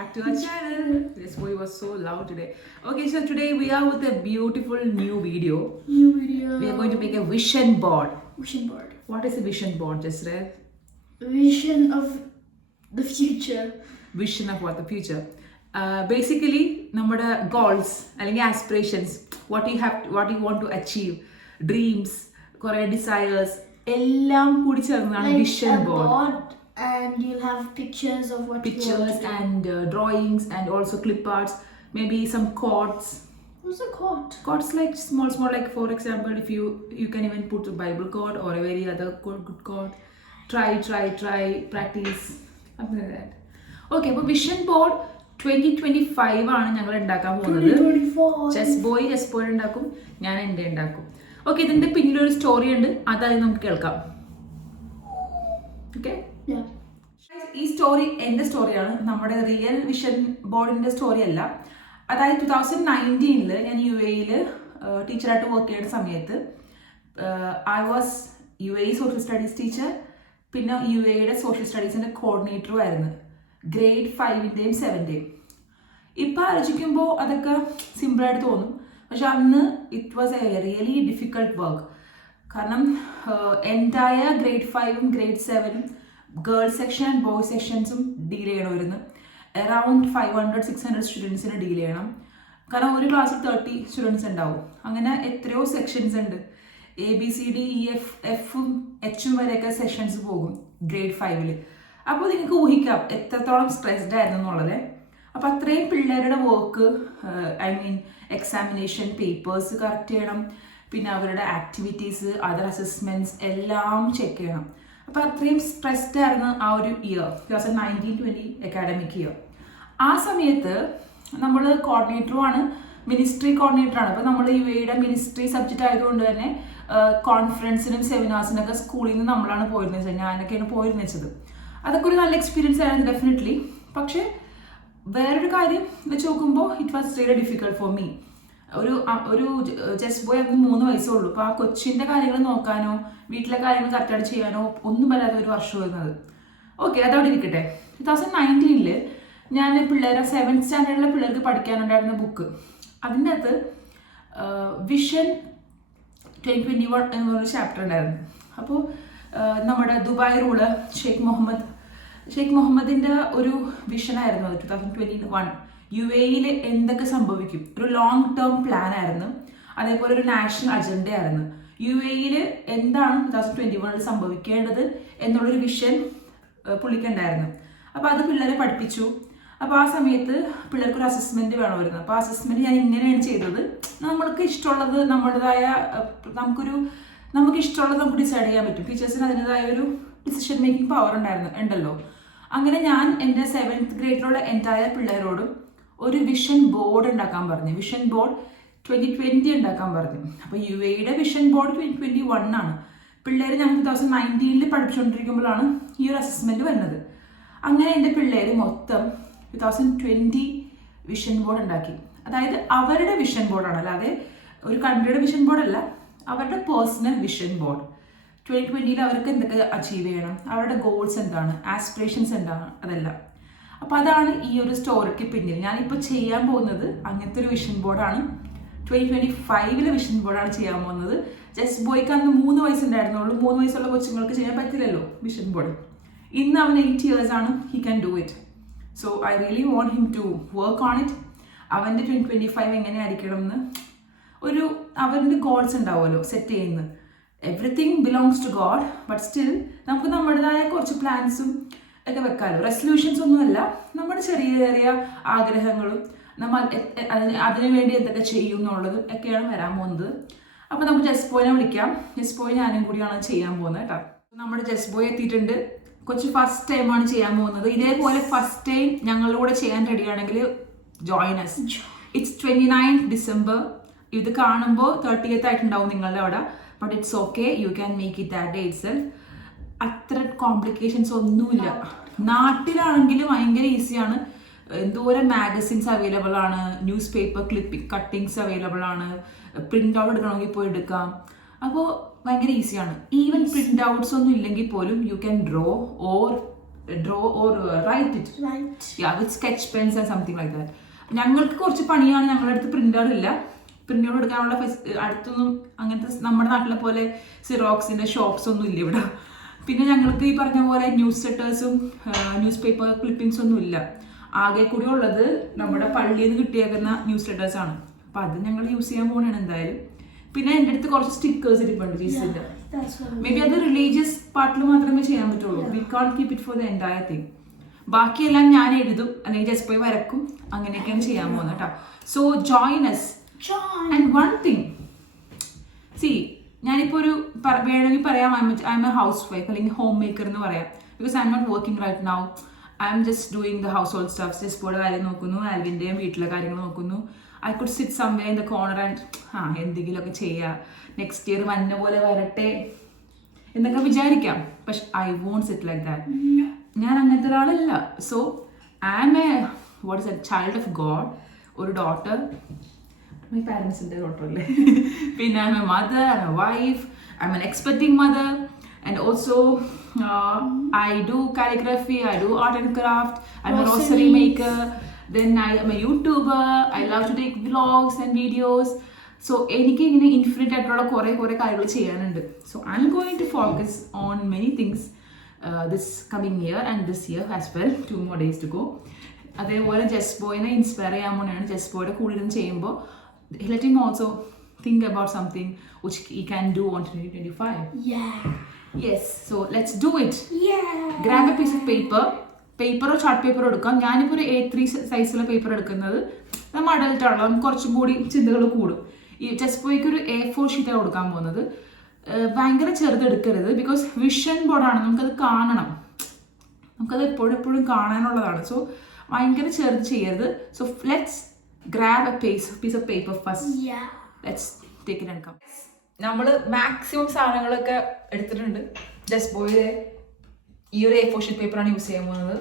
back to our channel. This boy was so loud today. Okay, so today we are with a beautiful new video. We are going to make a vision board. Vision board. What is a vision board, Jasre? Vision of the future. Vision of what the future. Basically, നമ്മുടെ goals അല്ലെങ്കിൽ aspirations, what you want to achieve, dreams, കുറേ desires, എല്ലാം കൂടി ചേർന്നതാണ് Like vision a board. And you'll have pictures of what you Pictures want to do. and drawings and also clip arts, maybe some quotes. What's a quote? Quotes like small, like for example, if you can even put a Bible quote or a very other good quote. Try, practice, something like that. Okay, അപ്പോൾ vision board 2025 ആണ് ഞങ്ങൾ ഉണ്ടാക്കാൻ പോകുന്നത്. 2024. Chess boy ഉണ്ടാക്കും, ഞാൻ എൻ്റെ ഉണ്ടാക്കും. Okay, ഇതിന്റെ പിന്നിലൊരു സ്റ്റോറി ഉണ്ട്, അതായത് നമുക്ക് കേൾക്കാം. Okay, Yeah. ഈ സ്റ്റോറി എൻ്റെ സ്റ്റോറിയാണ്, നമ്മുടെ റിയൽ വിഷൻ ബോർഡിന്റെ സ്റ്റോറി അല്ല. അതായത് 2019 ഞാൻ UAE ടീച്ചറായിട്ട് വർക്ക് ചെയ്യുന്ന സമയത്ത് I was UAE social studies teacher, പിന്നെ UAE സോഷ്യൽ സ്റ്റഡീസിന്റെ കോർഡിനേറ്ററും ആയിരുന്നു, ഗ്രേഡ് 5-ന്റെയും 7-ന്റെയും. ഇപ്പം ആലോചിക്കുമ്പോൾ അതൊക്കെ സിമ്പിളായിട്ട് തോന്നും, പക്ഷെ അന്ന് it was a really difficult work. കാരണം എൻറ്റയർ ഗ്രേഡ് 5-ഉം ഗ്രേഡ് 7-ഉം ഗേൾസ് സെക്ഷൻ ആൻഡ് ബോയ്സ് സെക്ഷൻസും ഡീൽ ചെയ്യണമായിരുന്നു. അറൗണ്ട് 500-600 സ്റ്റുഡൻസിന് ഡീൽ ചെയ്യണം. കാരണം ഒരു ക്ലാസ്സിൽ 30 സ്റ്റുഡൻസ് ഉണ്ടാവും. അങ്ങനെ എത്രയോ സെക്ഷൻസ് ഉണ്ട്. ABCDEFഉം Hഉം വരെയൊക്കെ സെഷൻസ് പോകും ഗ്രേഡ് 5-ൽ. അപ്പോൾ നിങ്ങൾക്ക് ഊഹിക്കാം എത്രത്തോളം സ്ട്രെസ്ഡ് ആയിരുന്നു എന്നുള്ളത്. അപ്പോൾ അത്രയും പിള്ളേരുടെ work, I mean examination papers correct ചെയ്യണം, പിന്നെ അവരുടെ ആക്ടിവിറ്റീസ്, അതർ അസസ്മെൻറ്റ്സ് എല്ലാം ചെക്ക് ചെയ്യണം. അപ്പോൾ അത്രയും സ്ട്രെസ്ഡ് ആയിരുന്നു ആ ഒരു ഇയർ, 2019-20 അക്കാഡമിക് ഇയർ. ആ സമയത്ത് നമ്മൾ കോർഡിനേറ്ററുമാണ്, മിനിസ്ട്രി കോർഡിനേറ്ററാണ്. അപ്പോൾ നമ്മൾ UAE മിനിസ്ട്രി സബ്ജക്റ്റ് ആയതുകൊണ്ട് തന്നെ കോൺഫറൻസിനും സെമിനാർസിനൊക്കെ സ്കൂളിൽ നിന്ന് നമ്മളാണ് പോയിരുന്നത്, ഞാനൊക്കെയാണ് പോയിരുന്നത്. അതൊക്കെ ഒരു നല്ല എക്സ്പീരിയൻസ് ആയിരുന്നു ഡെഫിനറ്റ്ലി. പക്ഷേ വേറൊരു കാര്യം വെച്ച് നോക്കുമ്പോൾ it was really difficult for me. ഒരു ചെസ് ബോയ് അന്ന് 3 വയസ്സേ ഉള്ളൂ. അപ്പോൾ ആ കൊച്ചിൻ്റെ കാര്യങ്ങൾ നോക്കാനോ വീട്ടിലെ കാര്യങ്ങൾ കറക്റ്റായിട്ട് ചെയ്യാനോ ഒന്നും വരാത്ത ഒരു വർഷം വരുന്നത്. ഓക്കെ, അതവിടെ ഇരിക്കട്ടെ. 2019 ഞാൻ പിള്ളേരെ 7th സ്റ്റാൻഡേർഡിലെ പിള്ളേർക്ക് പഠിക്കാനുണ്ടായിരുന്ന ബുക്ക്, അതിൻ്റെ അകത്ത് വിഷൻ 2021 എന്നൊരു ചാപ്റ്റർ ഉണ്ടായിരുന്നു. അപ്പോൾ നമ്മുടെ ദുബായ് റൂളർ ഷെയ്ഖ് മുഹമ്മദിൻ്റെ ഒരു വിഷനായിരുന്നു അത്. 2021 UAE എന്തൊക്കെ സംഭവിക്കും, ഒരു ലോങ് ടേം പ്ലാൻ ആയിരുന്നു. അതേപോലെ ഒരു നാഷണൽ അജണ്ട ആയിരുന്നു. UAE എന്താണ് 2021 സംഭവിക്കേണ്ടത് എന്നുള്ളൊരു വിഷൻ പുള്ളിക്കുണ്ടായിരുന്നു. അപ്പോൾ അത് പിള്ളേരെ പഠിപ്പിച്ചു. അപ്പോൾ ആ സമയത്ത് പിള്ളേർക്ക് ഒരു അസസ്മെൻറ്റ് വേണമായിരുന്നു. അപ്പോൾ ആ അസസ്മെൻറ്റ് ഞാൻ ഇങ്ങനെയാണ് ചെയ്തത്. നമ്മൾക്ക് ഇഷ്ടമുള്ളത് നമ്മുടേതായ നമുക്ക് ഇഷ്ടമുള്ളത് നമുക്ക് ഡിസൈഡ് ചെയ്യാൻ പറ്റും. ടീച്ചേഴ്സിന് അതിൻ്റെതായ ഒരു ഡിസിഷൻ മേക്കിംഗ് പവർ ഉണ്ടല്ലോ. അങ്ങനെ ഞാൻ എൻ്റെ 7th ഗ്രേഡിലുള്ള എൻറ്റയർ പിള്ളേരോടും ഒരു വിഷൻ ബോർഡ് ഉണ്ടാക്കാൻ പറഞ്ഞു. വിഷൻ ബോർഡ് 2020 ഉണ്ടാക്കാൻ പറഞ്ഞു. അപ്പോൾ UAE വിഷൻ ബോർഡ് 2021 ആണ്. പിള്ളേർ ഞങ്ങൾ 2019 പഠിച്ചുകൊണ്ടിരിക്കുമ്പോഴാണ് ഈ ഒരു അസസ്മെൻറ്റ് വരുന്നത്. അങ്ങനെ എൻ്റെ പിള്ളേർ മൊത്തം 2020 വിഷൻ ബോർഡ് ഉണ്ടാക്കി. അതായത് അവരുടെ വിഷൻ ബോർഡാണ്, അല്ലാതെ ഒരു കൺട്രിയുടെ വിഷൻ ബോർഡല്ല, അവരുടെ പേഴ്സണൽ വിഷൻ ബോർഡ്. 2020 അവർക്ക് എന്തൊക്കെ അച്ചീവ് ചെയ്യണം, അവരുടെ ഗോൾസ് എന്താണ്, ആസ്പിറേഷൻസ് എന്താണ്, അതെല്ലാം. അപ്പോൾ അതാണ് ഈ ഒരു സ്റ്റോറിക്ക് പിന്നിൽ. ഞാനിപ്പോൾ ചെയ്യാൻ പോകുന്നത് അങ്ങനത്തെ ഒരു വിഷൻ ബോർഡാണ്. 2025 വിഷൻ ബോർഡാണ് ചെയ്യാൻ പോകുന്നത്. ചെസ് ബോയ്ക്ക് അന്ന് 3 വയസ്സുണ്ടായിരുന്നുള്ളൂ. 3 വയസ്സുള്ള കൊച്ചുങ്ങൾക്ക് ചെയ്യാൻ പറ്റില്ലല്ലോ വിഷൻ ബോർഡ്. ഇന്ന് അവൻ 8 years ആണ്. He can do it. So I really want him to work on it. അവൻ്റെ 2025 എങ്ങനെ ആയിരിക്കണം എന്ന് അവൻ്റെ ഗോൾസ് ഉണ്ടാവുമല്ലോ സെറ്റ് ചെയ്യുന്നത്. Everything belongs to God, but still നമുക്ക് നമ്മുടേതായ കുറച്ച് പ്ലാൻസും ഒക്കെ വെക്കാമല്ലോ. റെസൊല്യൂഷൻസ് ഒന്നുമല്ല, നമ്മുടെ ചെറിയ ആഗ്രഹങ്ങളും നമ്മൾ അതിനു വേണ്ടി എന്തൊക്കെ ചെയ്യും എന്നുള്ളതും ഒക്കെയാണ് വരാൻ പോകുന്നത്. അപ്പോൾ നമുക്ക് ചെസ് ബോയിനെ വിളിക്കാം. ചെസ് ബോയ് ഞാനും കൂടിയാണ് ചെയ്യാൻ പോകുന്നത് കേട്ടോ. നമ്മുടെ ചെസ് ബോയ് എത്തിയിട്ടുണ്ട്. കൊച്ചു ഫസ്റ്റ് ടൈമാണ് ചെയ്യാൻ പോകുന്നത്. ഇതേപോലെ ഫസ്റ്റ് ടൈം ഞങ്ങളുടെ കൂടെ ചെയ്യാൻ റെഡിയാണെങ്കിൽ join us. It's 29th December. ഇത് കാണുമ്പോൾ 30th ആയിട്ടുണ്ടാവും നിങ്ങളുടെ അവിടെ. But it's okay, you can make it that day itself. അത്ര കോംപ്ലിക്കേഷൻസ് ഒന്നുമില്ല. നാട്ടിലാണെങ്കിൽ ഭയങ്കര ഈസിയാണ്. എന്തോരം മാഗസിൻസ് അവൈലബിൾ ആണ്, ന്യൂസ് പേപ്പർ കട്ടിങ്സ് അവൈലബിൾ ആണ്, പ്രിൻ്റ് ഔട്ട് എടുക്കണമെങ്കിൽ പോയി എടുക്കാം. അപ്പോൾ ഭയങ്കര ഈസിയാണ്. ഈവൻ പ്രിൻ്റ് ഔട്ട്സ് ഒന്നും ഇല്ലെങ്കിൽ പോലും you can draw or draw or write it. Right. Yeah, with sketch pens and something like that. ഞങ്ങൾക്ക് കുറച്ച് പണിയാണ്, ഞങ്ങളുടെ അടുത്ത് പ്രിൻ്ററില്ല. പ്രിൻ്റർ എടുക്കാനുള്ള അടുത്തൊന്നും അങ്ങനത്തെ നമ്മുടെ നാട്ടിലെ പോലെ സിറോക്സിൻ്റെ ഷോപ്സ് ഒന്നും ഇല്ല ഇവിടെ. പിന്നെ ഞങ്ങൾക്ക് ഈ പറഞ്ഞ പോലെ ന്യൂസ് ലെറ്റേഴ്സും ന്യൂസ് പേപ്പർ ക്ലിപ്പിംഗ്സ് ഒന്നും ഇല്ല. ആകെ കൂടി ഉള്ളത് നമ്മുടെ പള്ളിയിൽ നിന്ന് കിട്ടിയേക്കുന്ന ന്യൂസ് ലെറ്റേഴ്സാണ്. അപ്പോൾ അത് ഞങ്ങൾ യൂസ് ചെയ്യാൻ പോകുകയാണ് എന്തായാലും. പിന്നെ എൻ്റെ അടുത്ത് കുറച്ച് സ്റ്റിക്കേഴ്സ് ഇരിപ്പുണ്ട് ജീസിൻ്റെ. മേ ബി അത് റിലീജിയസ് പാർട്ടിൽ മാത്രമേ ചെയ്യാൻ പറ്റുള്ളൂ. We can keep it for the entire thing. ബാക്കിയെല്ലാം ഞാൻ എഴുതും അല്ലെങ്കിൽ ജസ്റ്റ് പോയി വരക്കും, അങ്ങനെയൊക്കെയാണ് ചെയ്യാൻ പോകുന്നത് കേട്ടോ. So join us. And one thing, see ഞാനിപ്പോൾ ഒരു വേണമെങ്കിൽ പറയാം I am a house wife അല്ലെങ്കിൽ ഹോം മേക്കർ എന്ന് പറയാം. Because I am not working right now. I am just doing the house hold stuffs. ജസ്പോയുടെ കാര്യം നോക്കുന്നു, ആൽവിൻ്റെയും വീട്ടിലെ കാര്യങ്ങൾ നോക്കുന്നു. I could sit someway in the corner and എന്തെങ്കിലുമൊക്കെ ചെയ്യുക. നെക്സ്റ്റ് ഇയർ വന്ന പോലെ വരട്ടെ എന്നൊക്കെ വിചാരിക്കാം. പക്ഷെ I won't sit like that. ഞാൻ അങ്ങനത്തെ ഒരാളല്ല. So I am a what is a child of God, ഒരു ഡോട്ടർ. മൈ പാരൻസിൻ്റെ ഡോട്ടർ അല്ലേ. പിന്നെ I am a mother, I am a wife, I am an expecting mother. And also I do calligraphy, I do art and craft, I'm a rosary maker, then I am a YouTuber, I love to take vlogs and videos. So എനിക്ക് ഇങ്ങനെ infinite ആയിട്ടുള്ള കുറേ കാര്യങ്ങൾ ചെയ്യാനുണ്ട്. So I'm going to focus on many things this coming year and this year as well. 2 more days to go. അതേപോലെ just ബോയിനെ inspire ചെയ്യാൻ വേണ്ടിയാണ്. Just ബോയുടെ കൂടെ ഇരുന്ന് ചെയ്യുമ്പോൾ let him also think about something which he can do on 2025. Yeah. Yes, so let's do it. Yeah. Grab a piece of paper. പേപ്പറോ chart പേപ്പറോ എടുക്കാം. ഞാനിപ്പോൾ ഒരു A3 സൈസിലെ പേപ്പർ എടുക്കുന്നത്. നമ്മൾ അഡൽട്ട് ആണല്ലോ, നമുക്ക് കുറച്ചും കൂടി ചിന്തകൾ കൂടും. ഈ ജസ്റ്റ് പോയിക്ക് ഒരു A4 ഷീറ്റാണ് കൊടുക്കാൻ പോകുന്നത്. ഭയങ്കര ചെറുതെടുക്കരുത്, ബിക്കോസ് വിഷൻ ബോർഡാണ്, നമുക്കത് കാണണം, നമുക്കത് എപ്പോഴും കാണാനുള്ളതാണ്. സോ ഭയങ്കര ചെറുത് ചെയ്യരുത്. So let's grab a piece of paper first. Yeah. Let's take it and come. നമ്മൾ മാക്സിമം സാധനങ്ങളൊക്കെ എടുത്തിട്ടുണ്ട്. ജസ്റ്റ് ബോയിലെ ഈ ഒരു A4 ഷീറ്റ് പേപ്പറാണ് യൂസ് ചെയ്യാൻ പോകുന്നത്.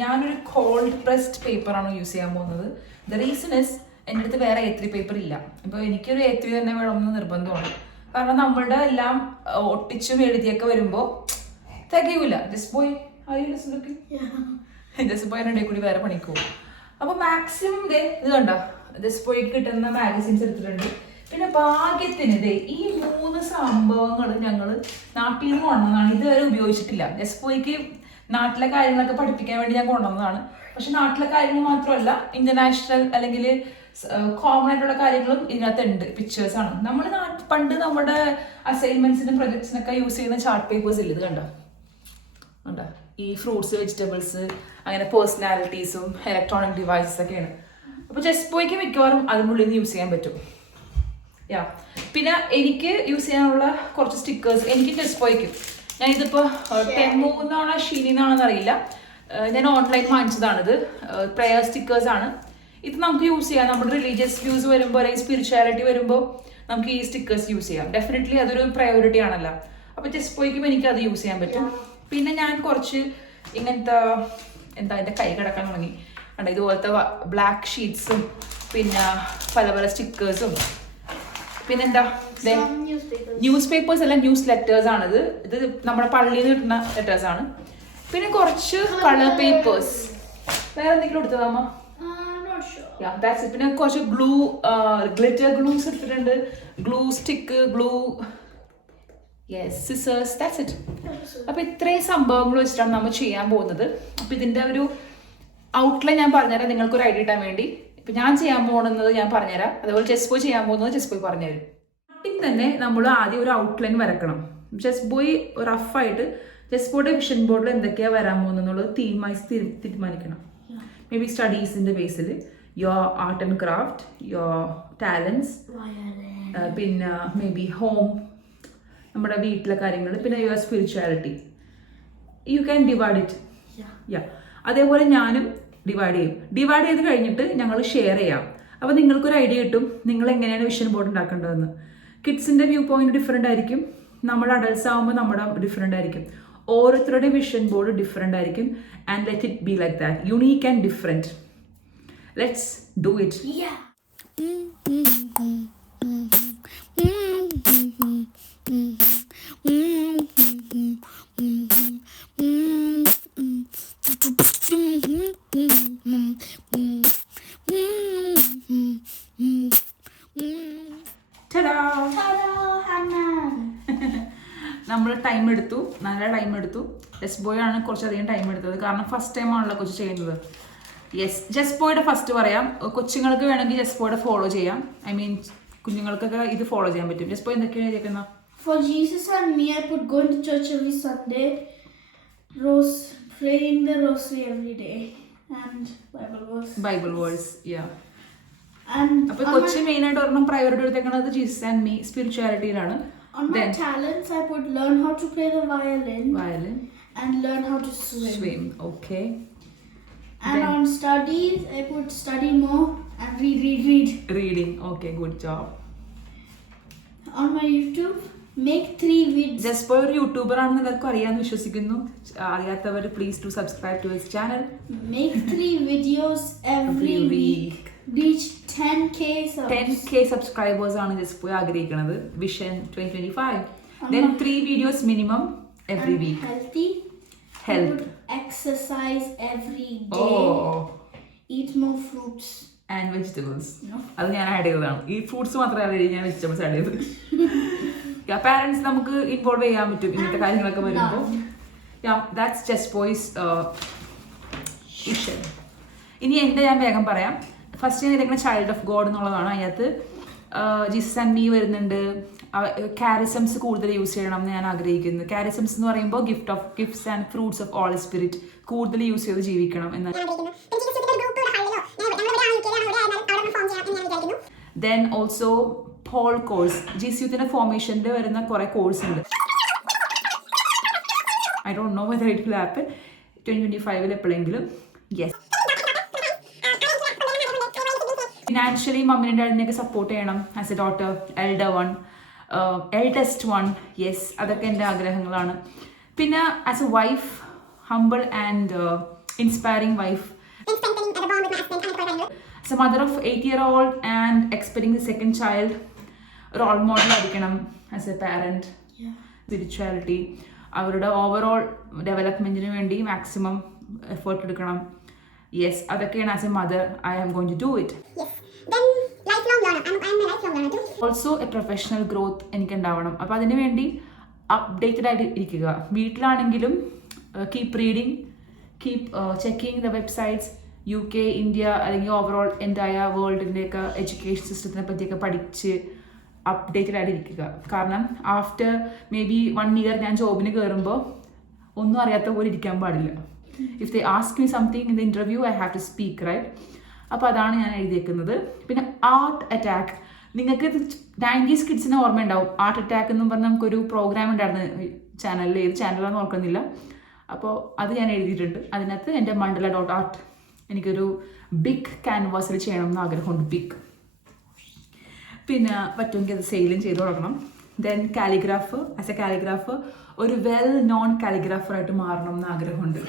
ഞാനൊരു കോൾഡ് പ്രസ്ഡ് പേപ്പറാണ് യൂസ് ചെയ്യാൻ പോകുന്നത്. ദ റീസൺ ഇസ് എൻ്റെ അടുത്ത് വേറെ A3 പേപ്പർ ഇല്ല. ഇപ്പോൾ എനിക്കൊരു A3 തന്നെ വേണമെന്ന് നിർബന്ധമാണ്. കാരണം നമ്മളുടെ എല്ലാം ഒട്ടിച്ചും എഴുതിയൊക്കെ വരുമ്പോൾ തികയൂല. ജസ്റ്റ് ബോയ് ജസ്റ്റ് ബോയ് എൻ്റെ കൂടി വേറെ പണിക്ക് പോകും. അപ്പോൾ മാക്സിമം ഇത് കണ്ട ജസ്റ്റ് ബോയ്ക്ക് കിട്ടുന്ന മാഗസിൻസ് എടുത്തിട്ടുണ്ട്. പിന്നെ ഭാഗ്യത്തിന് ഈ 3 സംഭവങ്ങൾ ഞങ്ങൾ നാട്ടിൽ നിന്ന് കൊണ്ടുവന്നതാണ്. ഇതുവരെ ഉപയോഗിച്ചിട്ടില്ല. ജസ്റ്റ് പോയിക്ക് നാട്ടിലെ കാര്യങ്ങളൊക്കെ പഠിപ്പിക്കാൻ വേണ്ടി ഞാൻ കൊണ്ടുവന്നതാണ്. പക്ഷെ നാട്ടിലെ കാര്യങ്ങൾ മാത്രമല്ല, ഇന്റർനാഷണൽ അല്ലെങ്കിൽ കോമൺ ആയിട്ടുള്ള കാര്യങ്ങളും ഇതിനകത്തുണ്ട്. പിക്ചേഴ്സാണ്. നമ്മൾ പണ്ട് നമ്മുടെ അസൈൻമെന്റ്സിനും പ്രൊജക്ട്സിനൊക്കെ യൂസ് ചെയ്യുന്ന ചാർട്ട് പേപ്പേഴ്സ് ഇല്ല. ഇത് കണ്ടോ ഈ ഫ്രൂട്ട്സ്, വെജിറ്റബിൾസ്, അങ്ങനെ പേഴ്സണാലിറ്റീസും ഇലക്ട്രോണിക് ഡിവൈസസ് ഒക്കെയാണ്. അപ്പോൾ ജസ്റ്റ് പോയിക്ക് മിക്കവാറും അതിനുള്ളിൽ നിന്ന് യൂസ് ചെയ്യാൻ പറ്റും. പിന്നെ എനിക്ക് യൂസ് ചെയ്യാനുള്ള കുറച്ച് സ്റ്റിക്കേഴ്സ് എനിക്ക് ജസ്റ്റ് പോയിക്കും. ഞാൻ ഇതിപ്പോൾ ടെമോന്നാണോ ഷീനിന്നാണെന്ന് അറിയില്ല. ഞാൻ ഓൺലൈൻ വാങ്ങിച്ചതാണിത്. പ്രയർ സ്റ്റിക്കേഴ്സ് ആണ്. ഇത് നമുക്ക് യൂസ് ചെയ്യാം. നമ്മുടെ റിലീജിയസ് വ്യൂസ് വരുമ്പോൾ അല്ലെങ്കിൽ സ്പിരിച്വാലിറ്റി വരുമ്പോൾ നമുക്ക് ഈ സ്റ്റിക്കേഴ്സ് യൂസ് ചെയ്യാം. ഡെഫിനറ്റ്ലി അതൊരു പ്രയോറിറ്റി ആണല്ലോ. അപ്പോൾ ജസ്റ്റ് പോയിക്കും എനിക്ക് അത് യൂസ് ചെയ്യാൻ പറ്റും. പിന്നെ ഞാൻ കുറച്ച് ഇങ്ങനത്തെ എൻ്റെ കൈ കിടക്കാൻ തുടങ്ങി കണ്ട ഇതുപോലത്തെ ബ്ലാക്ക് ഷീറ്റ്സും പിന്നെ പല സ്റ്റിക്കേഴ്സും പിന്നെന്താ ന്യൂസ് പേപ്പേഴ്സ് അല്ല, ന്യൂസ് ലെറ്റേഴ്സ് ആണിത്. ഇത് നമ്മുടെ പള്ളിയിൽ നിന്ന് കിട്ടുന്ന ലെറ്റേഴ്സ് ആണ്. പിന്നെ കുറച്ച് കളർ പേപ്പേഴ്സ്. വേറെ എന്തെങ്കിലും എടുത്തതാമ? പിന്നെ കുറച്ച് ഗ്ലിറ്റർ ഗ്ലൂസ് എടുത്തിട്ടുണ്ട്. Glue stick, glue, scissors, that's it. അപ്പൊ ഇത്രയും സംഭവങ്ങൾ വെച്ചിട്ടാണ് നമ്മൾ ചെയ്യാൻ പോകുന്നത്. അപ്പൊ ഇതിന്റെ ഒരു ഔട്ട്ലൈൻ ഞാൻ പറഞ്ഞുതരാം നിങ്ങൾക്കൊരു ഐഡിയ കിട്ടാൻ വേണ്ടി. ഇപ്പൊ ഞാൻ ചെയ്യാൻ പോകുന്നത് ഞാൻ പറഞ്ഞുതരാം. അതുപോലെ ജസ്റ്റ് ബോയ് ചെയ്യാൻ പോകുന്നത് ജസ്റ്റ് ബോയ് പറഞ്ഞുതരും. ആദ്യം തന്നെ നമ്മൾ ആദ്യം ഒരു ഔട്ട്ലൈൻ വരക്കണം. ജസ്റ്റ് ബോയ് റഫായിട്ട് ജസ്റ്റ് ബോയുടെ വിഷൻ ബോർഡിൽ എന്തൊക്കെയാണ് വരാൻ പോകുന്നത് തീമായി തീരുമാനിക്കണം. മേ ബി സ്റ്റഡീസിന്റെ ബേസിൽ your art and craft, your talents, പിന്നെ മേ ബി ഹോം, നമ്മുടെ വീട്ടിലെ കാര്യങ്ങൾ, പിന്നെ your spirituality. You can divide it. അതേപോലെ ഞാനും ഡിവൈഡ് ചെയ്ത് കഴിഞ്ഞിട്ട് ഞങ്ങൾ ഷെയർ ചെയ്യാം. അപ്പോൾ നിങ്ങൾക്കൊരു ഐഡിയ കിട്ടും നിങ്ങൾ എങ്ങനെയാണ് വിഷൻ ബോർഡ് ഉണ്ടാക്കേണ്ടതെന്ന്. കിഡ്സിൻ്റെ വ്യൂ പോയിന്റ് ഡിഫറെൻ്റ് ആയിരിക്കും. നമ്മുടെ അഡൾട്ട്സ് ആകുമ്പോൾ നമ്മുടെ ഡിഫറെൻ്റ് ആയിരിക്കും. ഓരോരുത്തരുടെ വിഷൻ ബോർഡ് ഡിഫറെൻ്റ് ആയിരിക്കും. And let it be like that, unique and different. Let's do it. നമ്മൾ ടൈം എടുത്തു, നല്ല ടൈം എടുത്തു. ജസ്റ്റ് ബോയ് ആണ് കുറച്ചധികം ടൈം എടുത്തത്, കാരണം ഫസ്റ്റ് ടൈം ആണല്ലോ കൊച്ചു ചെയ്യുന്നത്. യെസ്, ജസ്റ്റ് ബോയുടെ ഫസ്റ്റ് പറയാം. കൊച്ചുങ്ങൾക്ക് വേണമെങ്കിൽ ജസ്റ്റ് ബോയുടെ ഫോളോ ചെയ്യാം. ഐ മീൻ കുഞ്ഞുങ്ങൾക്കൊക്കെ ഇത് ഫോളോ ചെയ്യാൻ പറ്റും. ജസ്റ്റ് ബോയ് എന്തൊക്കെയാണ് എഴുതിയേക്കുന്നത്? For Jesus and me, I put going to church every Sunday, praying the rosary every day, and Bible verse. Yeah. And അപ്പോൾ കൊച്ചു മെയിനായിട്ട് ഒരെണ്ണം പ്രയോറിറ്റി എടുത്തേക്കുന്നത് ജീസസ് ആൻഡ് മീ സ്പിരിച്വാലിറ്റിയിലാണ്. on my talents, I put learn how to play the violin and learn how to swim. Okay. And on studies, I put study more and read. Reading. Okay, good job. On my YouTube, make 3 videos. Just boy ഒരു YouTuber ആണെന്ന് എല്ലാവർക്കും അറിയാമെന്ന് വിശ്വസിക്കുന്നു. അറിയാത്തവർ please to subscribe to his channel. Make 3 videos every week. Reach 10K subs. 10K subscribers ആണ് just boy ആഗ്രഹിക്കുന്നത്. Vision 2025. Then 3 videos minimum every week. Health. Exercise every day. Eat more fruits. And vegetables. അത് ഞാൻ add ചെയ്തതാണ്. ഈ fruits മാത്രമേ add ചെയ്ത് ഞാൻ vegetables add ചെയ്തത്. പാരൻസ് നമുക്ക് ഇൻവോൾവ് ചെയ്യാൻ പറ്റും ഇങ്ങനത്തെ കാര്യങ്ങളൊക്കെ വരുമ്പോൾ. That's just boys vision. ഇനി എൻ്റെ ഞാൻ വേഗം പറയാം. ഫസ്റ്റ് ഞാൻ ഇരിക്കുന്ന ചൈൽഡ് ഓഫ് ഗോഡ് എന്നുള്ളതാണ്. അതിനകത്ത് ജീസസ് ആൻഡ് മീ വരുന്നുണ്ട്. കാരിസംസ് കൂടുതൽ യൂസ് ചെയ്യണം എന്ന് ഞാൻ ആഗ്രഹിക്കുന്നു. കാരിസംസ് എന്ന് പറയുമ്പോൾ gifts and fruits of all spirit കൂടുതൽ യൂസ് ചെയ്ത് ജീവിക്കണം എന്ന്. Then also Paul course. GCUത്തിന്റെ ഫോർമേഷനിൽ വരുന്ന കുറെ കോഴ്സ് ഉണ്ട്. I don't know whether it will happen 2025 എപ്പോഴെങ്കിലും. യെസ്, ഫിനാൻഷ്യലി മമ്മിനും ഡാഡിനെയൊക്കെ സപ്പോർട്ട് ചെയ്യണം as A daughter, eldest one. Yes, അതൊക്കെ എൻ്റെ ആഗ്രഹങ്ങളാണ്. പിന്നെ as A wife, humble and inspiring wife. As a mother of 8-year-old and expecting the second child, role model ആയിരിക്കണം as a parent. Spirituality, അവരുടെ overall ഡെവലപ്മെന്റിന് വേണ്ടി maximum effort എടുക്കണം. Yes, അതൊക്കെയാണ് as a mother I am going to do it. Also a professional growth എനിക്ക് ഉണ്ടാവണം. അപ്പോൾ അതിന് വേണ്ടി അപ്ഡേറ്റഡ് ആയിട്ട് ഇരിക്കുക. വീട്ടിലാണെങ്കിലും keep reading, keep checking the websites. UK, India അല്ലെങ്കിൽ ഓവറോൾ എൻ്റയർ വേൾഡിൻ്റെയൊക്കെ എഡ്യൂക്കേഷൻ സിസ്റ്റത്തിനെ പറ്റിയൊക്കെ പഠിച്ച് അപ്ഡേറ്റഡ് ആയിട്ട് ഇരിക്കുക. കാരണം ആഫ്റ്റർ മേ ബി 1 year ഞാൻ ജോബിന് കയറുമ്പോൾ ഒന്നും അറിയാത്ത പോലെ ഇരിക്കാൻ പാടില്ല. If they ask me something in the interview I have to speak right. അപ്പോൾ അതാണ് ഞാൻ എഴുതിയേക്കുന്നത്. പിന്നെ ആർട്ട് അറ്റാക്ക്, നിങ്ങൾക്ക് 90s കിഡ്സിന് ഓർമ്മയുണ്ടാവും. ആർട്ട് അറ്റാക്ക് എന്നും പറഞ്ഞാൽ നമുക്കൊരു പ്രോഗ്രാം ഉണ്ടായിരുന്നു ചാനലിൽ. ഏത് ചാനലാണെന്ന് ഓർക്കുന്നില്ല. അപ്പോൾ അത് ഞാൻ എഴുതിയിട്ടുണ്ട്. അതിനകത്ത് എൻ്റെ mandala.art എനിക്കൊരു ബിഗ് ക്യാൻവാസിൽ ചെയ്യണം എന്ന് ആഗ്രഹമുണ്ട്. ബിഗ്. പിന്നെ പറ്റുമെങ്കിൽ അത് സെയിലും ചെയ്ത് തുടങ്ങണം. Then calligraph, as A calligrapher ഒരു വെൽ നോൺ കാലിഗ്രാഫറായിട്ട് മാറണം എന്ന് ആഗ്രഹമുണ്ട്.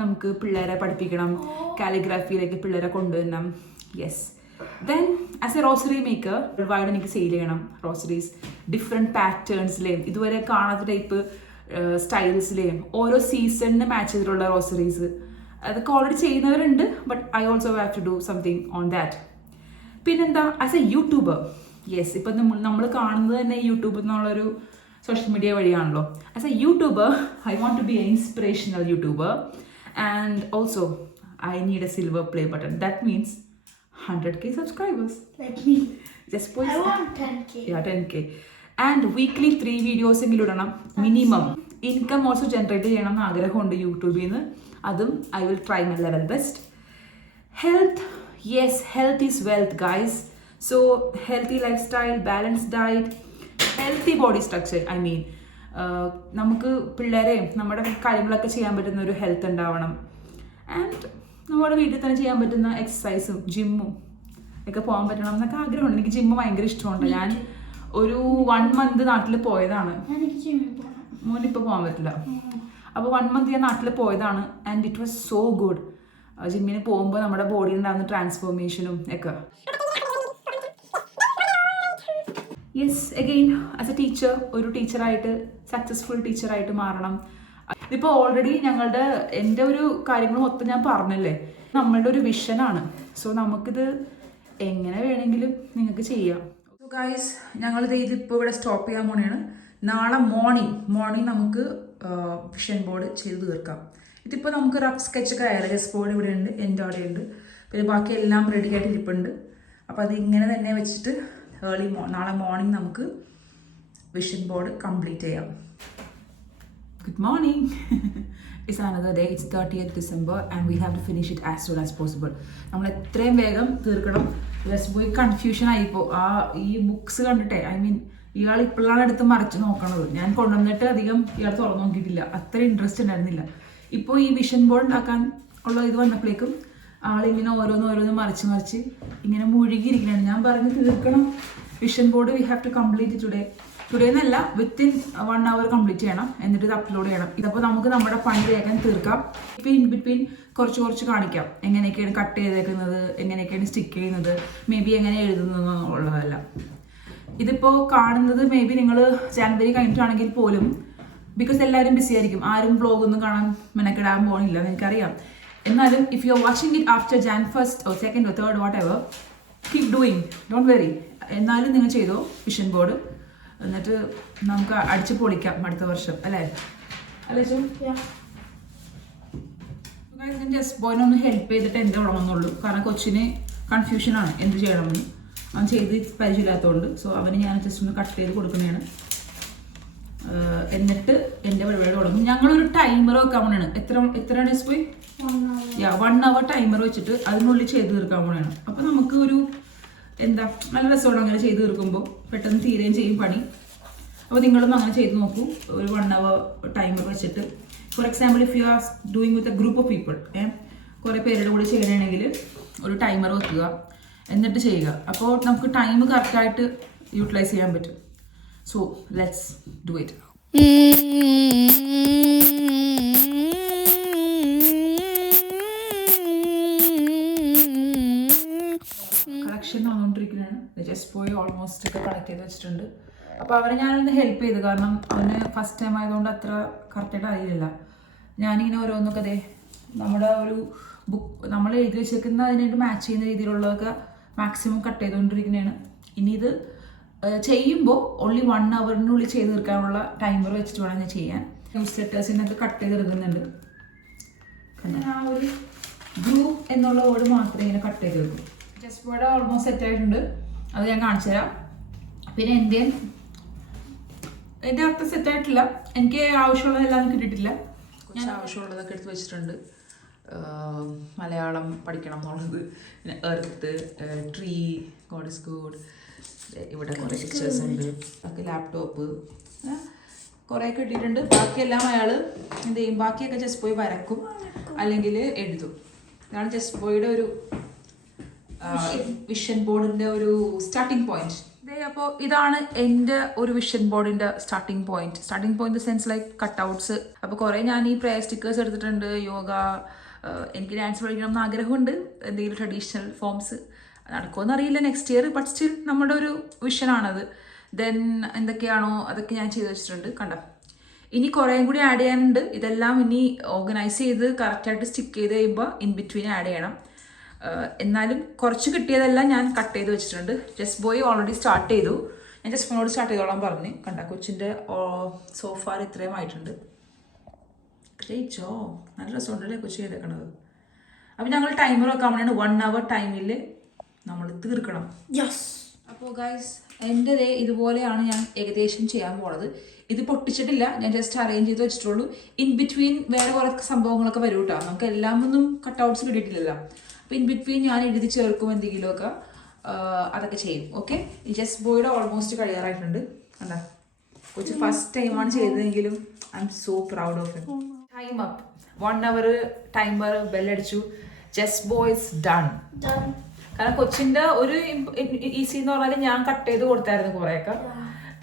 നമുക്ക് പിള്ളേരെ പഠിപ്പിക്കണം, കാലിഗ്രാഫിയിലേക്ക് പിള്ളേരെ കൊണ്ടുവരണം. Yes. Then as A rosary maker ഒരുപാട് എനിക്ക് സെയിൽ ചെയ്യണം റോസറീസ്. ഡിഫറെൻറ്റ് പാറ്റേൺസിലെയും ഇതുവരെ കാണാത്ത ടൈപ്പ് സ്റ്റൈൽസിലെയും ഓരോ സീസണിന് മാച്ച് ചെയ്തിട്ടുള്ള റോസറീസ് അതൊക്കെ ഓൾറെഡി ചെയ്യുന്നവരുണ്ട്. But I also have to do something on that. പിന്നെന്താ, ആസ് എ യൂട്യൂബർ. യെസ്, ഇപ്പം നമ്മൾ കാണുന്നത് തന്നെ യൂട്യൂബ് എന്നുള്ളൊരു സോഷ്യൽ മീഡിയ വഴിയാണല്ലോ. As a YouTuber I want to be a inspirational YouTuber. And also I need a silver play button. That means 100K subscribers. Like me. Just post. I want 10K. Yeah, 10K. And weekly 3 videos എങ്കിലും ഇടണം minimum. Income also generate ചെയ്യണം എന്ന് ആഗ്രഹമുണ്ട് യൂട്യൂബിൽ നിന്ന്. അതും I will try my level best. Health, yes, health is wealth guys. So healthy life style, balanced diet, healthy body structure. I mean നമുക്ക് പിള്ളേരെയും നമ്മുടെ കാര്യങ്ങളൊക്കെ ചെയ്യാൻ പറ്റുന്ന ഒരു ഹെൽത്ത് ഉണ്ടാവണം. ആൻഡ് നമ്മുടെ വീട്ടിൽ തന്നെ ചെയ്യാൻ പറ്റുന്ന എക്സസൈസും ജിമ്മും ഒക്കെ പോകാൻ പറ്റണം എന്നൊക്കെ ആഗ്രഹമുണ്ട്. എനിക്ക് ജിമ്മ് ഭയങ്കര ഇഷ്ടമുണ്ട്. ഞാൻ ഒരു 1 month നാട്ടിൽ പോയതാണ്. മോനിപ്പോൾ പോകാൻ പറ്റില്ല. അപ്പോൾ 1 month ഞാൻ നാട്ടിൽ പോയതാണ്. And it was so good. ജിമ്മിന് പോകുമ്പോൾ നമ്മുടെ ബോഡിയിൽ ഉണ്ടാകുന്ന ട്രാൻസ്ഫോർമേഷനും ഒക്കെ. Yes, again as A teacher, ഒരു ടീച്ചറായിട്ട് സക്സസ്ഫുൾ ടീച്ചറായിട്ട് മാറണം. ഇതിപ്പോൾ ഓൾറെഡി എൻ്റെ ഒരു കാര്യങ്ങൾ മൊത്തം ഞാൻ പറഞ്ഞല്ലേ, നമ്മളുടെ ഒരു വിഷനാണ്. സോ നമുക്കിത് എങ്ങനെ വേണമെങ്കിലും നിങ്ങൾക്ക് ചെയ്യാം. സോ ഗൈസ്, ഞങ്ങളിത് ഇതിപ്പോൾ ഇവിടെ സ്റ്റോപ്പ് ചെയ്യാൻ പോണെയാണ്. നാളെ മോർണിംഗ് നമുക്ക് വിഷൻ ബോർഡ് ചെയ്ത് തീർക്കാം. ഇതിപ്പോൾ നമുക്ക് റഫ് സ്കെച്ചൊക്കെ ആയാലും ജസ്റ്റ് ബോർഡ് ഇവിടെ ഉണ്ട്, എൻ്റെ അവിടെ ഉണ്ട്, പിന്നെ ബാക്കി എല്ലാം റെഡി ആയിട്ട് ഇരിപ്പുണ്ട്. അപ്പോൾ അത് ഇങ്ങനെ തന്നെ വെച്ചിട്ട് നാളെ മോർണിംഗ് നമുക്ക് വിഷൻ ബോർഡ് കംപ്ലീറ്റ് ചെയ്യാം. Good morning. It's another day. It's 30th December and we have to finish it as soon as possible. നമ്മൾ എത്രയും വേഗം തീർക്കണം. ജസ്റ്റ് പോയി കൺഫ്യൂഷൻ ആയിപ്പോ ഈ ബുക്സ് കണ്ടിട്ടേ, ഐ മീൻ ഇയാൾ ഇപ്പോഴാണ് എടുത്ത് മറിച്ച് നോക്കണത്. ഞാൻ കൊണ്ടുവന്നിട്ട് അധികം ഇയാൾ തുറന്നു നോക്കിയിട്ടില്ല, അത്ര ഇൻട്രസ്റ്റ് ഉണ്ടായിരുന്നില്ല. ഇപ്പോൾ ഈ വിഷൻ ബോർഡ് ഉണ്ടാക്കാൻ ഉള്ള ഇത് വന്നപ്പോഴേക്കും ആളിങ്ങനെ ഓരോന്ന് മറിച്ച് ഇങ്ങനെ മുഴുകിയിരിക്കുകയാണ്. ഞാൻ പറഞ്ഞ് തീർക്കണം vision board, we have to complete today എന്നല്ല, വിത്തിൻ 1 hour കംപ്ലീറ്റ് ചെയ്യണം, എന്നിട്ട് ഇത് അപ്ലോഡ് ചെയ്യണം. ഇതപ്പോൾ നമുക്ക് നമ്മുടെ പണി വേഗം തീർക്കാം. ഇപ്പം ഇൻ ബിറ്റ്വീൻ കുറച്ച് കാണിക്കാം, എങ്ങനെയൊക്കെയാണ് കട്ട് ചെയ്തേക്കുന്നത്, എങ്ങനെയൊക്കെയാണ് സ്റ്റിക്ക് ചെയ്യുന്നത്, മേ ബി എങ്ങനെ എഴുതുന്നതെന്നുള്ളതല്ല. ഇതിപ്പോൾ കാണുന്നത് മേ ബി നിങ്ങൾ ജാനുവരി കഴിഞ്ഞിട്ടാണെങ്കിൽ പോലും, ബിക്കോസ് എല്ലാവരും ബിസി ആയിരിക്കും, ആരും വ്ളോഗൊന്നും കാണാൻ മെനക്കെടാൻ പോകണില്ല എനിക്കറിയാം. എന്നാലും if you are watching it after Jan 1st or 2nd or 3rd what ever, keep doing, don't worry. എന്നാലും നിങ്ങൾ ചെയ്തോ വിഷൻ ബോർഡ്, എന്നിട്ട് നമുക്ക് അടിച്ചു പൊളിക്കാം അടുത്ത വർഷം, അല്ലേ ഞാൻ ജസ്റ്റ് ബോയിനൊന്ന് ഹെൽപ്പ് ചെയ്തിട്ട് എൻ്റെ ഉള്ളമെന്നുള്ളൂ. കാരണം കൊച്ചിന് കൺഫ്യൂഷനാണ് എന്ത് ചെയ്യണമെന്ന്, അവൻ ചെയ്ത് പരിചയമില്ലാത്തതുകൊണ്ട്. സോ അവന് ഞാൻ ജസ്റ്റ് ഒന്ന് കട്ട് ചെയ്ത് കൊടുക്കുന്നതാണ്. എന്നിട്ട് എൻ്റെ പരിപാടി തുടങ്ങും. ഞങ്ങളൊരു ടൈമർ വെക്കാൻ പോണെയാണ്. എത്രയാണ് ജസ്റ്റ് പോയി 1 hour ടൈമർ വെച്ചിട്ട് അതിനുള്ളിൽ ചെയ്ത് തീർക്കാൻ പോണെയാണ്. അപ്പോൾ നമുക്ക് ഒരു നല്ല രസമാണ് അങ്ങനെ ചെയ്ത് തീർക്കുമ്പോൾ, പെട്ടെന്ന് തീരുകയും ചെയ്യും പണി. അപ്പോൾ നിങ്ങളും അങ്ങനെ ചെയ്ത് നോക്കൂ, ഒരു 1 hour ടൈമർ വെച്ചിട്ട്. For example if you are doing with a group of people, കുറേ പേരുടെ കൂടെ ചെയ്യണമെങ്കിൽ ഒരു ടൈമർ വെക്കുക, എന്നിട്ട് ചെയ്യുക. അപ്പോൾ നമുക്ക് ടൈം കറക്റ്റായിട്ട് യൂട്ടിലൈസ് ചെയ്യാൻ പറ്റും. So let's do it. Collection വന്നുകൊണ്ടിരിക്കുന്നതാണ്. ജസ്റ്റ് പോയി ഓൾമോസ്റ്റ് ഒക്കെ കളക്ട് ചെയ്ത് വെച്ചിട്ടുണ്ട്. അപ്പോൾ അവരെ ഞാനൊന്ന് ഹെൽപ്പ് ചെയ്തു, കാരണം അവന് ഫസ്റ്റ് ടൈം ആയതുകൊണ്ട് അത്ര കറക്റ്റായിട്ട് അറിയില്ല. ഞാനിങ്ങനെ ഓരോന്നൊക്കെ അതെ നമ്മുടെ ഒരു ബുക്ക് നമ്മൾ എഴുതി വെച്ചേക്കുന്ന അതിനായിട്ട് മാച്ച് ചെയ്യുന്ന രീതിയിലുള്ളതൊക്കെ മാക്സിമം കട്ട് ചെയ്തുകൊണ്ടിരിക്കുന്നതാണ്. ഇനി ഇത് ചെയ്യുമ്പോൾ ഓൺലി 1 hourനുള്ളിൽ ചെയ്ത് തീർക്കാനുള്ള ടൈമർ വെച്ചിട്ട് വേണം ഞാൻ ചെയ്യാൻ. ന്യൂസ് ലെറ്റേഴ്സിൽ നിന്നൊക്കെ കട്ട് ചെയ്തെടുക്കുന്നുണ്ട്. ആ ഒരു ഗ്രൂപ്പ് എന്നുള്ള വേർഡ് മാത്രമേ ഇങ്ങനെ കട്ട് ചെയ്ത് വെക്കും. ജസ്റ്റ് വേർഡ് ഓൾമോസ്റ്റ് സെറ്റ് ആയിട്ടുണ്ട്, അത് ഞാൻ കാണിച്ചു തരാം. പിന്നെ എൻ്റെ അർത്ഥം സെറ്റായിട്ടില്ല, എനിക്ക് ആവശ്യമുള്ളതെല്ലാം കിട്ടിയിട്ടില്ല. ഞാൻ ആവശ്യമുള്ളതൊക്കെ എടുത്ത് വെച്ചിട്ടുണ്ട്. മലയാളം പഠിക്കണം എന്നുള്ളത്, പിന്നെ earth, tree, God is good, ഇവിടെ കുറേ പിക്ചേഴ്സ് ഉണ്ട്, ബാക്കി ലാപ്ടോപ്പ് കുറേയൊക്കെ ഇട്ടിട്ടുണ്ട്. ബാക്കിയെല്ലാം അയാൾ എന്ത് ചെയ്യും, ബാക്കിയൊക്കെ ജസ്റ്റ് പോയി വരക്കും അല്ലെങ്കിൽ എഴുതും. ഇതാണ് ജസ്റ്റ് പോയുടെ ഒരു വിഷൻ ബോർഡിൻ്റെ ഒരു സ്റ്റാർട്ടിങ് പോയിന്റ്. അപ്പോൾ ഇതാണ് എൻ്റെ ഒരു വിഷൻ ബോർഡിൻ്റെ starting point sense like cutouts. അപ്പോൾ കുറേ ഞാൻ ഈ പ്രേയർ സ്റ്റിക്കേഴ്സ് എടുത്തിട്ടുണ്ട്. യോഗ, എനിക്ക് ഡാൻസ് പഠിക്കണം എന്ന് ആഗ്രഹമുണ്ട്, എന്തെങ്കിലും ട്രഡീഷണൽ ഫോംസ് നടക്കുമെന്ന് അറിയില്ല നെക്സ്റ്റ് ഇയർ, ബട്ട് സ്റ്റിൽ നമ്മുടെ ഒരു വിഷനാണത്. ദെൻ എന്തൊക്കെയാണോ അതൊക്കെ ഞാൻ ചെയ്ത് വെച്ചിട്ടുണ്ട്. കണ്ടോ, ഇനി കുറേയും കൂടി ആഡ് ചെയ്യാനുണ്ട്. ഇതെല്ലാം ഇനി ഓർഗനൈസ് ചെയ്ത് കറക്റ്റായിട്ട് സ്റ്റിക്ക് ചെയ്ത് കഴിയുമ്പോൾ ഇൻ ബിറ്റ്വീൻ ആഡ് ചെയ്യണം. എന്നാലും കുറച്ച് കിട്ടിയതെല്ലാം ഞാൻ കട്ട് ചെയ്ത് വെച്ചിട്ടുണ്ട്. ജസ്റ്റ് ബോയ് ഓൾറെഡി സ്റ്റാർട്ട് ചെയ്തു, ഞാൻ ജസ്റ്റ് ഫോണോട് സ്റ്റാർട്ട് ചെയ്തോളാൻ പറഞ്ഞ്. കണ്ട കൊച്ചിൻ്റെ സോഫാർ ഇത്രയും ആയിട്ടുണ്ട്. ഗ്രേറ്റ് ജോബ്, നല്ല രസമുണ്ടല്ലേ കൊച്ചു ചെയ്തേക്കണത്. അപ്പം ഞങ്ങൾ ടൈമർ വെക്കാൻ വേണ്ടിയാണ് 1 hour ടൈമിൽ നമ്മൾ തീർക്കണം. അപ്പോൾ ഗൈസ് എൻ്റെ ഇതുപോലെയാണ് ഞാൻ ഏകദേശം ചെയ്യാൻ പോണത്. ഇത് പൊട്ടിച്ചിട്ടില്ല, ഞാൻ ജസ്റ്റ് അറേഞ്ച് ചെയ്ത് വെച്ചിട്ടുള്ളൂ. ഇൻ ബിറ്റ്വീൻ വേറെ കുറേ സംഭവങ്ങളൊക്കെ വരും കേട്ടോ, നമുക്ക് എല്ലാം ഒന്നും കട്ടൗട്ട്സ് കിട്ടിയിട്ടില്ലല്ലോ. അപ്പോൾ ഇൻ ബിറ്റ്വീൻ ഞാൻ എഴുതി ചേർക്കും എന്തെങ്കിലുമൊക്കെ, അതൊക്കെ ചെയ്യും. ഓക്കെ, ജസ്റ്റ് ബോയുടെ ഓൾമോസ്റ്റ് കഴിയാറായിട്ടുണ്ട്. കണ്ടാ കൊച്ചു ഫസ്റ്റ് ടൈമാണ് ചെയ്തതെങ്കിലും I am so proud of him. Time up, 1 hour timer ബെല്ലടിച്ചു. Just boy is done. കാരണം കൊച്ചിൻ്റെ ഒരു ഈസി എന്ന് പറഞ്ഞാൽ ഞാൻ കട്ട് ചെയ്ത് കൊടുത്തായിരുന്നു കുറേയൊക്കെ.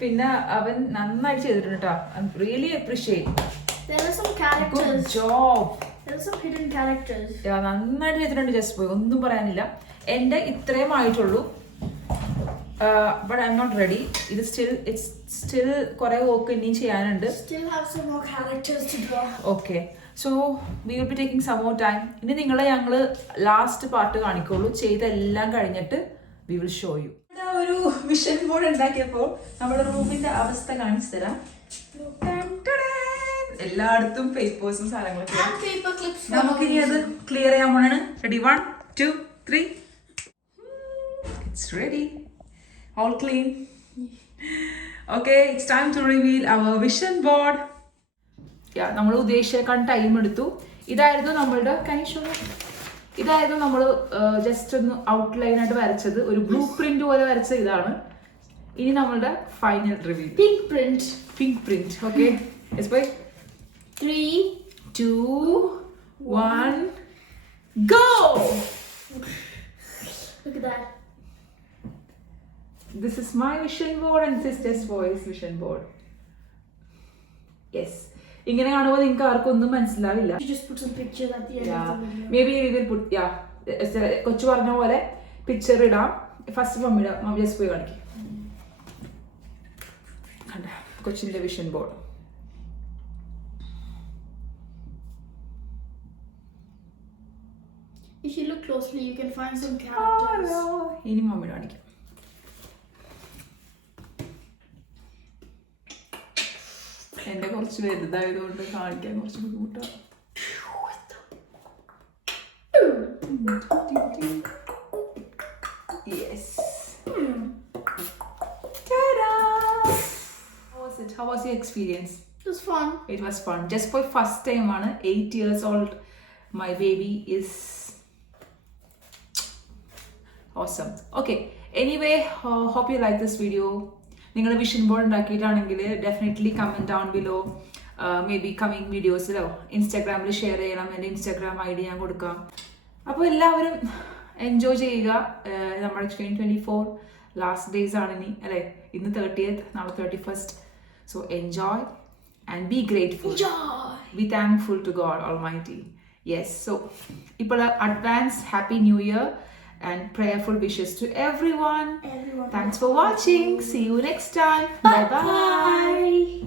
പിന്നെ അവൻ നന്നായിട്ട് ചെയ്തിട്ടുണ്ട് കേട്ടോ. I really appreciate. Good job. നന്നായിട്ട് ചെയ്തിട്ടുണ്ട് ജസ്റ്റ് ബോയ്, ഒന്നും പറയാനില്ല. എൻ്റെ ഇത്രയും ആയിട്ടുള്ളൂ, but I am not ready. ഇത് സ്റ്റിൽ കുറേ വർക്ക് ഇനിയും ചെയ്യാനുണ്ട്. Okay, so we will be taking some more time. ഇനി നിങ്ങളെ ഞങ്ങൾ ലാസ്റ്റ് പാർട്ട് കാണിക്കുള്ളൂ, ചെയ്തെല്ലാം കഴിഞ്ഞിട്ട് വി വിൽ ഷോ യു. ഒരു വിഷൻ ബോർഡ് ഉണ്ടാക്കിയപ്പോൾ നമ്മുടെ റൂമിന്റെ അവസ്ഥ കാണിച്ചു തരാം. എല്ലായിടത്തും പേപ്പേഴ്സും സാധനങ്ങളൊക്കെ. And paper clips. നമുക്കിനി അത് ക്ലിയർ ചെയ്യാൻ പോണാണ്. Ready 1 2 3. It's ready. All clean. Okay, it's time to reveal our vision board. നമ്മൾ ഉദ്ദേശിച്ചേക്കാൻ ടൈം എടുത്തു. ഇതായിരുന്നു നമ്മളുടെ ഇതായിരുന്നു നമ്മൾ ജസ്റ്റ് ഒന്ന് ഔട്ട്ലൈൻ ആയിട്ട് വരച്ചത്. ഒരു ബ്ലൂ പ്രിന്റ് പോലെ വരച്ച ഇതാണ്. ഇനി നമ്മളുടെ final review. Pink print. Okay. Yes, boy. 3, 2, 1, go! Look at that. This is my vision board and this is just boy's vision board. Yes. ഇങ്ങനെ കാണുമ്പോൾ നിങ്ങൾക്ക് ആർക്കും ഒന്നും മനസ്സിലാവില്ല. You just put some pictures at the end of the video. Maybe we will put കൊച്ചു പറഞ്ഞ പോലെ picture ഇടാം. ഫസ്റ്റ് മമ്മി ജസ്റ്റ് പോയി കാണിക്കും. കണ്ട കൊച്ചിന്റെ vision board. If you look closely, you can find some characters. ഇനി മമ്മി കാണിക്കാം. എന്റെ കുറച്ച് വലുതായതുകൊണ്ട് കാണിക്കാൻ കുറച്ച് ബുദ്ധിമുട്ടാണ്. Yes. Ta-da! How was your experience? It was fun. It was fun. Just for first time ആണ് 8 years old. My baby is awesome. Okay. Anyway, hope you like this video. നിങ്ങൾ vision board ഉണ്ടാക്കിയിട്ടാണെങ്കിൽ definitely comment down below. Maybe coming വീഡിയോസിലോ ഇൻസ്റ്റാഗ്രാമിൽ share ചെയ്യണം. എൻ്റെ Instagram ID ഞാൻ കൊടുക്കാം. അപ്പോൾ എല്ലാവരും എൻജോയ് ചെയ്യുക. നമ്മുടെ 2024 ലാസ്റ്റ് ഡേയ്സ് ആണ് ഇനി അല്ലേ. ഇന്ന് 30th, നാളെ 31st. So enjoy and B grateful. Be thankful to God Almighty. Yes. So ഇപ്പോൾ advance happy new year and prayerful wishes to everyone. Thanks for watching. See you next time. Bye bye.